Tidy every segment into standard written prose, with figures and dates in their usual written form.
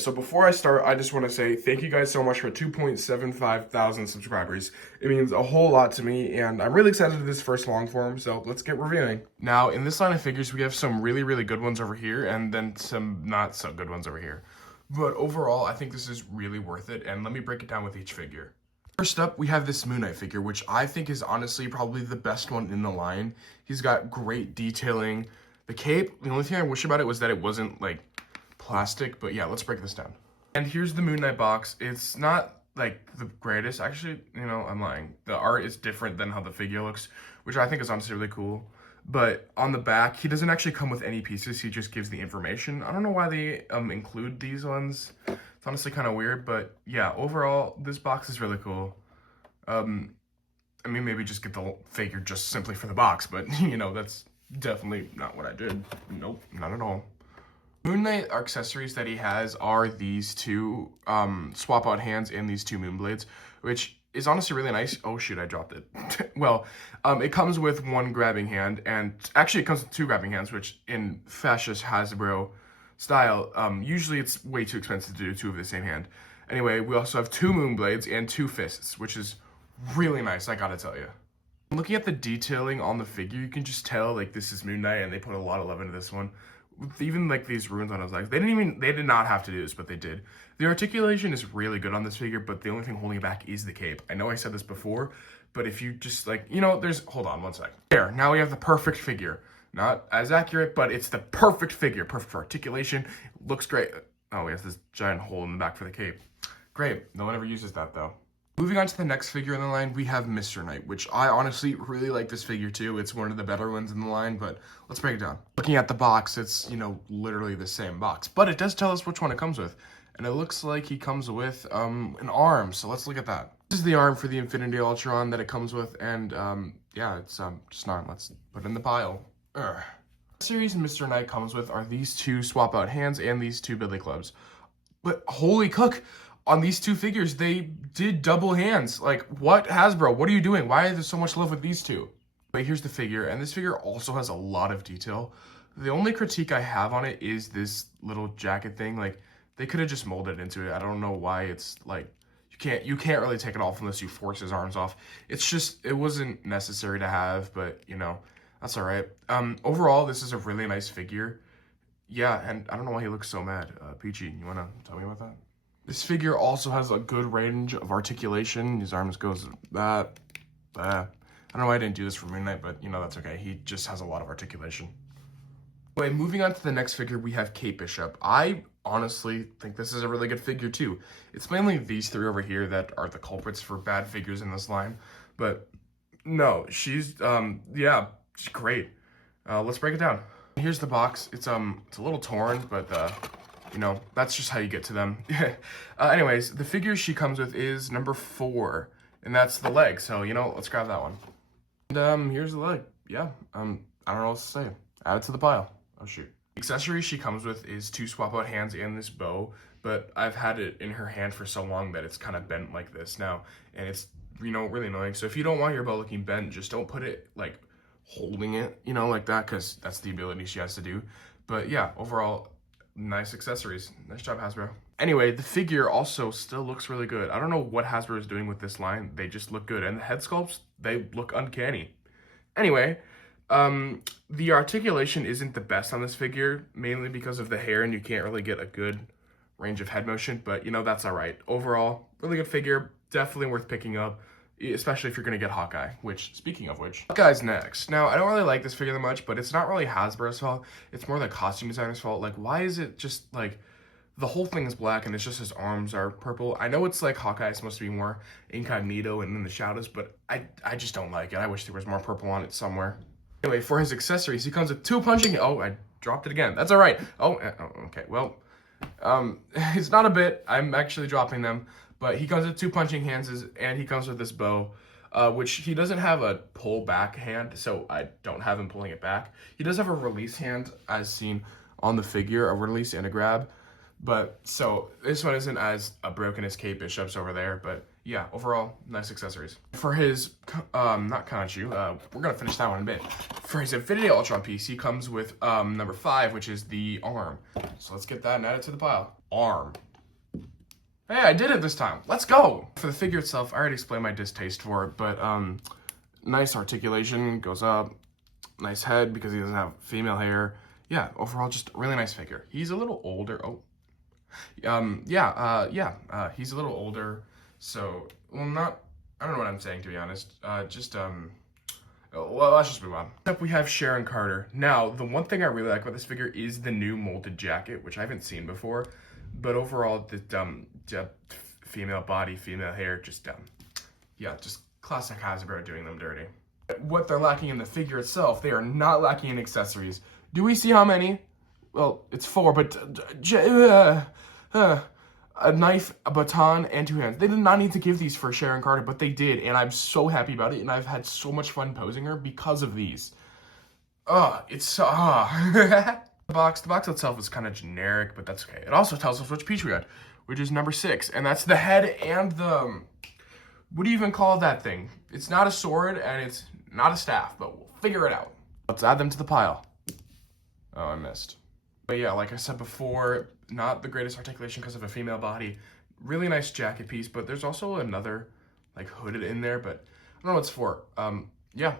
So before I start, I just want to say thank you guys so much for 2.75 thousand subscribers. It means a whole lot to me, and I'm really excited for this first long form, so let's get reviewing. Now, in this line of figures, we have some really, really good ones over here, and then some not so good ones over here. But overall, I think this is really worth it, and let me break it down with each figure. First up, we have this Moon Knight figure, which I think is honestly probably the best one in the line. He's got great detailing. The cape, the only thing I wish about it was that it wasn't, like, plastic, but yeah, let's break this down. And here's the Moon Knight box. It's not like the greatest. Actually, I'm lying. The art is different than how the figure looks, which I think is honestly really cool. But on the back, he doesn't actually come with any pieces. He just gives the information. I don't know why they include these ones. It's honestly kind of weird, but yeah, overall, this box is really cool. I mean, maybe just get the figure just simply for the box, but that's definitely not what I did. Nope, not at all. Moon Knight accessories that he has are these two swap out hands and these two moon blades, which is honestly really nice. Oh shoot, I dropped it. Well, it comes with one grabbing hand, and actually it comes with two grabbing hands, which in fascist Hasbro style, usually it's way too expensive to do two of the same hand. Anyway, we also have two moon blades and two fists, which is really nice, I gotta tell you. Looking at the detailing on the figure, you can just tell like this is Moon Knight, and they put a lot of love into this one. Even like these runes on his legs, they did not have to do this, but they did. The articulation is really good on this figure, but the only thing holding it back is the cape. I know I said this before, but if you just like, hold on one sec. There, now we have the perfect figure. Not as accurate, but it's the perfect figure. Perfect for articulation. It looks great. Oh, he has this giant hole in the back for the cape. Great. No one ever uses that though. Moving on to the next figure in the line, we have Mr. Knight, which I honestly really like this figure too. It's one of the better ones in the line, but let's break it down. Looking at the box, it's, literally the same box, but it does tell us which one it comes with. And it looks like he comes with an arm, so let's look at that. This is the arm for the Infinity Ultron that it comes with, and yeah, it's just an arm. Let's put it in the pile. Ugh. The series Mr. Knight comes with are these two swap out hands and these two billy clubs. But holy cook! On these two figures, they did double hands. Like, what, Hasbro? What are you doing? Why is there so much love with these two? But here's the figure, and this figure also has a lot of detail. The only critique I have on it is this little jacket thing. Like, they could have just molded into it. I don't know why it's like you can't really take it off unless you force his arms off. It's just it wasn't necessary to have, but that's all right. Overall, this is a really nice figure. Yeah, and I don't know why he looks so mad. Peachy, you wanna tell me about that? This figure also has a good range of articulation. His arms goes that. I don't know why I didn't do this for Moon Knight, but that's okay. He just has a lot of articulation. Anyway, moving on to the next figure, we have Kate Bishop. I honestly think this is a really good figure too. It's mainly these three over here that are the culprits for bad figures in this line, but no, she's yeah, she's great. Let's break it down. Here's the box. It's a little torn, but that's just how you get to them. Anyways, the figure she comes with is number 4, and that's the leg. So, let's grab that one. And here's the leg. Yeah, I don't know what to say. Add it to the pile. Oh, shoot. The accessory she comes with is 2 swap out hands and this bow, but I've had it in her hand for so long that it's kind of bent like this now, and it's, really annoying. So if you don't want your bow looking bent, just don't put it, like, holding it, like that, because that's the ability she has to do. But yeah, overall, nice accessories. Nice job, Hasbro. Anyway, the figure also still looks really good. I don't know what Hasbro is doing with this line. They just look good. And the head sculpts, they look uncanny. Anyway, the articulation isn't the best on this figure, mainly because of the hair, and you can't really get a good range of head motion, but that's all right. Overall, really good figure. Definitely worth picking up, especially if you're going to get Hawkeye, which, speaking of which, Hawkeye's next. Now, I don't really like this figure that much, but it's not really Hasbro's fault. It's more the costume designer's fault. Like, why is it just, like, the whole thing is black and it's just his arms are purple? I know it's, like, Hawkeye is supposed to be more incognito and in the shadows, but I just don't like it. I wish there was more purple on it somewhere. Anyway, for his accessories, he comes with 2 punching... Oh, I dropped it again. That's all right. Oh, okay. Well, it's not a bit. I'm actually dropping them. But he comes with 2 punching hands, and he comes with this bow, which he doesn't have a pull back hand, so I don't have him pulling it back. He does have a release hand, as seen on the figure, a release and a grab. But, so, this one isn't as broken as Kate Bishop's over there, but yeah, overall, nice accessories. For his, not khonshu, we're gonna finish that one in a bit. For his Infinity Ultron piece, he comes with number 5, which is the arm. So let's get that and add it to the pile. Arm. Hey, I did it this time. Let's go. For the figure itself, I already explained my distaste for it, but nice articulation, goes up. Nice head because he doesn't have female hair. Yeah, overall, just a really nice figure. He's a little older. Oh, he's a little older. So, well, not. I don't know what I'm saying, to be honest. Well, let's just move on. Next up, we have Sharon Carter. Now, the one thing I really like about this figure is the new molded jacket, which I haven't seen before. But overall, the female body, female hair, just classic Hasbro doing them dirty. What they're lacking in the figure itself, they are not lacking in accessories. Do we see how many? Well, it's 4, but a knife, a baton, and 2 hands. They did not need to give these for Sharon Carter, but they did, and I'm so happy about it, and I've had so much fun posing her because of these. The box itself is kind of generic, but that's okay. It also tells us which piece we got, which is number 6, and that's the head and the, what do you even call that thing? It's not a sword, and it's not a staff, but we'll figure it out. Let's add them to the pile. Oh, I missed. But yeah, like I said before, not the greatest articulation because of a female body. Really nice jacket piece, but there's also another, like, hooded in there, but I don't know what it's for. Yeah.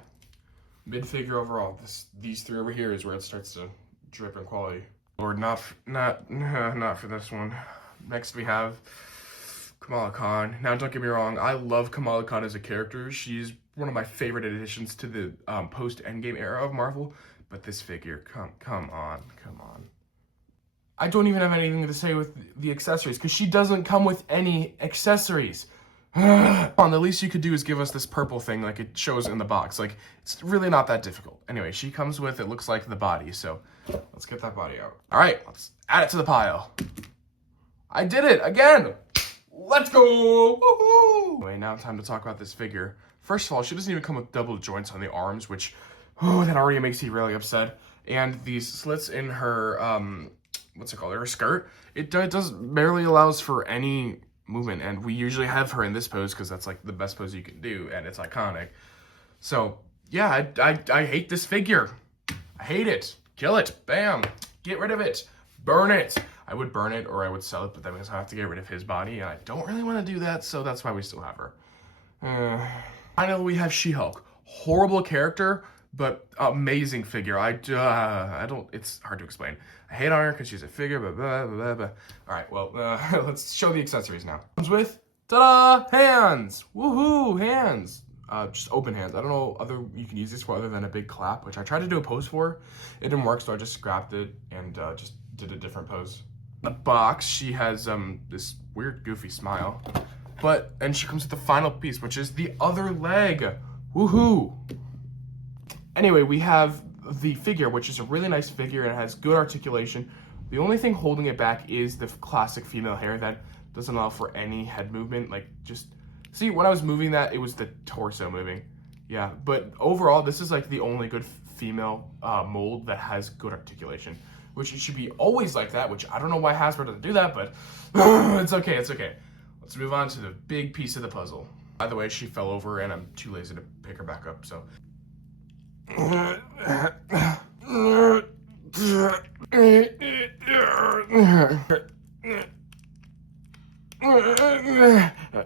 Mid-figure overall. These 3 over here is where it starts to drip in quality. Lord, not for this one. Next we have Kamala Khan. Now, don't get me wrong, I love Kamala Khan as a character. She's one of my favorite additions to the post-Endgame era of Marvel. But this figure, come on. I don't even have anything to say with the accessories, because she doesn't come with any accessories. The least you could do is give us this purple thing like it shows in the box. Like, it's really not that difficult. Anyway, she comes with, it looks like the body, so let's get that body out. All right, let's add it to the pile. I did it, again! Let's go! Woohoo! Anyway, now time to talk about this figure. First of all, she doesn't even come with double joints on the arms, which, that already makes me really upset. And these slits in her, what's it called, her skirt, it does barely allows for any movement, and we usually have her in this pose because that's like the best pose you can do, and it's iconic. So, yeah, I hate this figure. I hate it. Kill it. Bam. Get rid of it. Burn it. I would burn it or I would sell it, but that means I have to get rid of his body, and I don't really want to do that, so that's why we still have her. Finally, we have She-Hulk. Horrible character, but amazing figure. I don't, it's hard to explain. I hate on her because she's a figure, but blah, blah, blah, blah. All right, well, let's show the accessories now. Comes with, ta-da, hands. Woohoo, hands. Just open hands. I don't know you can use this for other than a big clap, which I tried to do a pose for. It didn't work, so I just scrapped it and just did a different pose. The box, she has this weird goofy smile, and she comes with the final piece, which is the other leg. Woohoo. Anyway, we have the figure, which is a really nice figure and has good articulation. The only thing holding it back is the classic female hair that doesn't allow for any head movement. Like, just see, when I was moving that, it was the torso moving. Yeah, but overall, this is like the only good female mold that has good articulation, which it should be always like that, which I don't know why Hasbro doesn't do that, but it's okay, it's okay. Let's move on to the big piece of the puzzle. By the way, she fell over and I'm too lazy to pick her back up, so.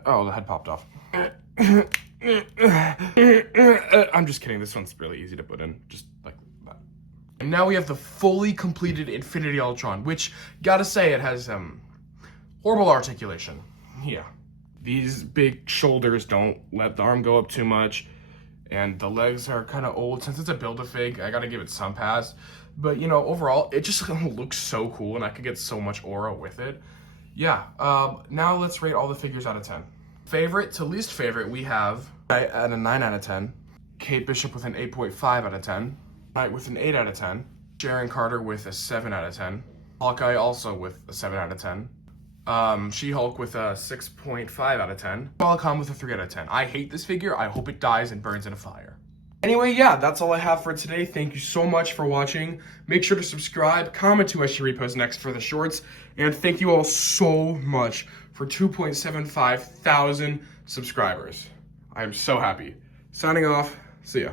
Oh, the head popped off. I'm just kidding, this one's really easy to put in, just like that. And now we have the fully completed Infinity Ultron, which, gotta say, it has horrible articulation. Yeah. These big shoulders don't let the arm go up too much, and the legs are kind of old. Since it's a Build-A-Fig, I gotta give it some pass. But, you know, overall, it just looks so cool, and I could get so much aura with it. Yeah, now let's rate all the figures out of 10. Favorite to least favorite, we have at a 9 out of 10. Kate Bishop with an 8.5 out of 10. Knight with an 8 out of 10. Sharon Carter with a 7 out of 10. Hawkeye also with a 7 out of 10. She-Hulk with a 6.5 out of 10. Kamala Khan with a 3 out of 10. I hate this figure. I hope it dies and burns in a fire. Anyway, yeah, that's all I have for today. Thank you so much for watching. Make sure to subscribe, comment to us, repost next for the shorts, and thank you all so much for 2.75 thousand subscribers. I am so happy. Signing off. See ya.